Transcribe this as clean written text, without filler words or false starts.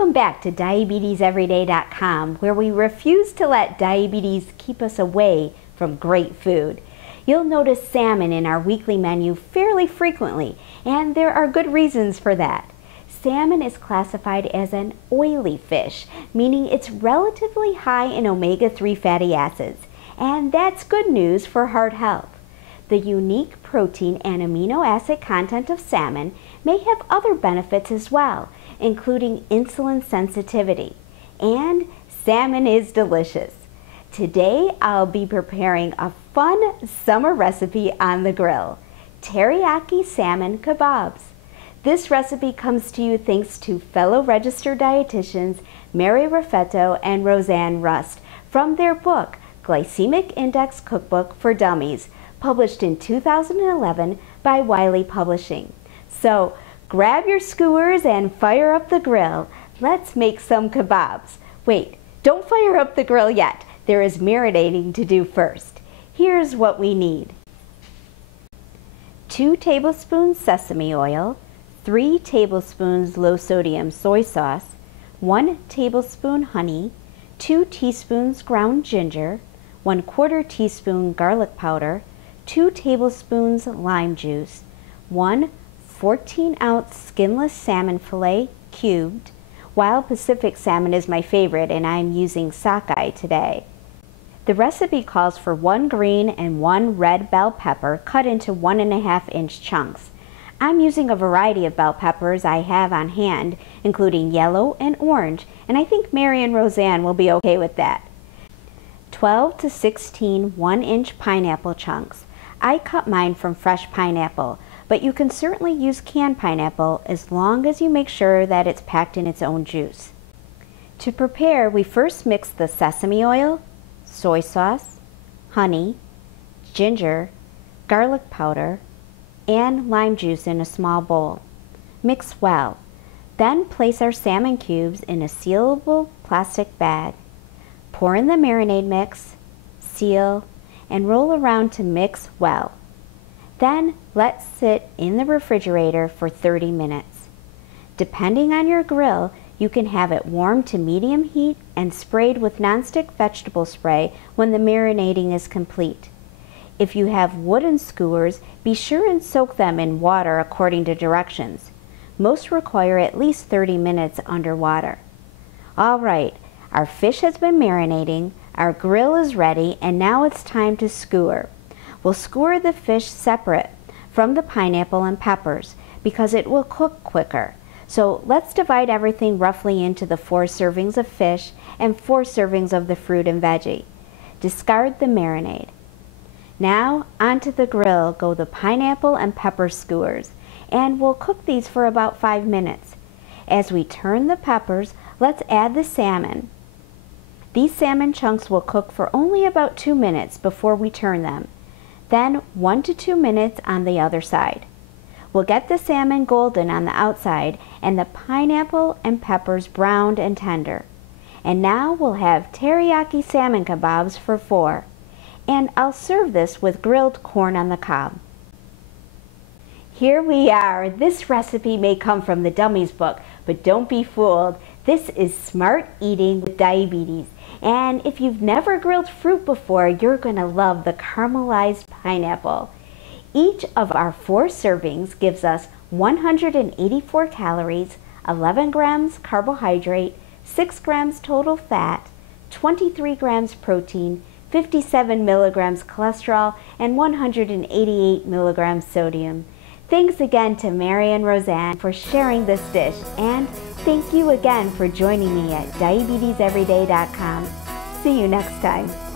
Welcome back to DiabetesEveryday.com, where we refuse to let diabetes keep us away from great food. You'll notice salmon in our weekly menu fairly frequently, and there are good reasons for that. Salmon is classified as an oily fish, meaning it's relatively high in omega-3 fatty acids, and that's good news for heart health. The unique protein and amino acid content of salmon may have other benefits as well, including insulin sensitivity. And salmon is delicious. Today I'll be preparing a fun summer recipe on the grill, teriyaki salmon kabobs. This recipe comes to you thanks to fellow registered dietitians Meri Raffetto and Roseanne from their book, Glycemic Index Cookbook for Dummies, published in 2011 by Wiley Publishing. So grab your skewers and fire up the grill. Let's make some kabobs. Wait, don't fire up the grill yet. There is marinating to do first. Here's what we need. 2 tablespoons sesame oil, 3 tablespoons low-sodium soy sauce, 1 tablespoon honey, 2 teaspoons ground ginger, 1/4 teaspoon garlic powder, 2 tablespoons lime juice, 1 14-ounce skinless salmon fillet cubed. Wild Pacific salmon is my favorite, and I'm using sockeye today. The recipe calls for 1 green and 1 red bell pepper cut into 1.5-inch chunks. I'm using a variety of bell peppers I have on hand, including yellow and orange, and I think Meri and Roseanne will be okay with that. 12 to 16 1-inch pineapple chunks. I cut mine from fresh pineapple, but you can certainly use canned pineapple as long as you make sure that it's packed in its own juice. To prepare, we first mix the sesame oil, soy sauce, honey, ginger, garlic powder, and lime juice in a small bowl. Mix well. Then place our salmon cubes in a sealable plastic bag. Pour in the marinade mix, seal, and roll around to mix well. Then let sit in the refrigerator for 30 minutes. Depending on your grill, you can have it warm to medium heat and sprayed with nonstick vegetable spray when the marinating is complete. If you have wooden skewers, be sure and soak them in water according to directions. Most require at least 30 minutes under water. All right, our fish has been marinating, our grill is ready, and now it's time to skewer. We'll skewer the fish separate from the pineapple and peppers because it will cook quicker. So let's divide everything roughly into the 4 servings of fish and 4 servings of the fruit and veggie. Discard the marinade. Now onto the grill go the pineapple and pepper skewers, and we'll cook these for about 5 minutes. As we turn the peppers, let's add the salmon. These salmon chunks will cook for only about 2 minutes before we turn them. Then 1 to 2 minutes on the other side. We'll get the salmon golden on the outside and the pineapple and peppers browned and tender. And now we'll have teriyaki salmon kabobs for 4. And I'll serve this with grilled corn on the cob. Here we are. This recipe may come from the Dummies book, but don't be fooled. This is smart eating with diabetes. And if you've never grilled fruit before, you're going to love the caramelized pineapple. Each of our 4 servings gives us 184 calories, 11 grams carbohydrate, 6 grams total fat, 23 grams protein, 57 milligrams cholesterol, and 188 milligrams sodium. Thanks again to Meri and Roseanne for sharing this dish, and thank you again for joining me at DietetiesEveryday.com. See you next time.